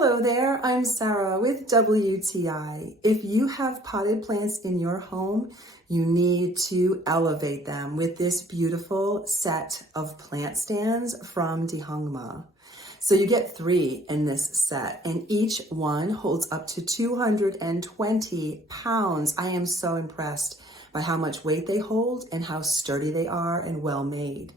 Hello there, I'm Sarah with WTI. If you have potted plants in your home, you need to elevate them with this beautiful set of plant stands from Zhongma. So you get 3 in this set, and each one holds up to 220 pounds. I am so impressed by how much weight they hold and how sturdy they are and well made.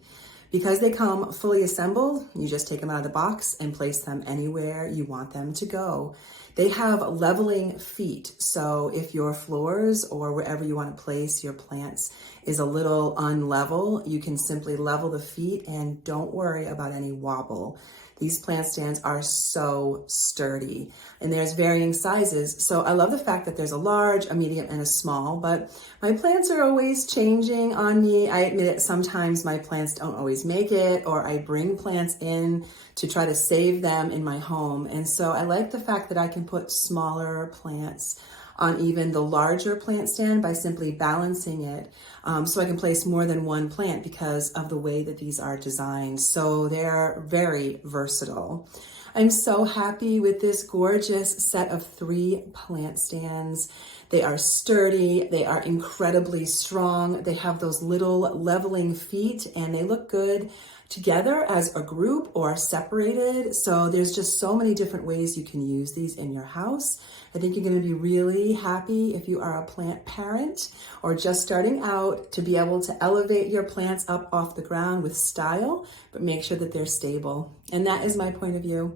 Because they come fully assembled, you just take them out of the box and place them anywhere you want them to go. They have leveling feet, so if your floors or wherever you want to place your plants is a little unlevel, you can simply level the feet and don't worry about any wobble. These plant stands are so sturdy, and there's varying sizes. So I love the fact that there's a large, a medium, and a small, but my plants are always changing on me. I admit it, sometimes my plants don't always make it, or I bring plants in to try to save them in my home. And so I like the fact that I can put smaller plants on even the larger plant stand by simply balancing it. So I can place more than one plant because of the way that these are designed. So they're very versatile. I'm so happy with this gorgeous set of 3 plant stands. They are sturdy, they are incredibly strong, they have those little leveling feet, and they look good together as a group or separated. So there's just so many different ways you can use these in your house. I think you're going to be really happy if you are a plant parent or just starting out to be able to elevate your plants up off the ground with style, but make sure that they're stable. And that is my point of view.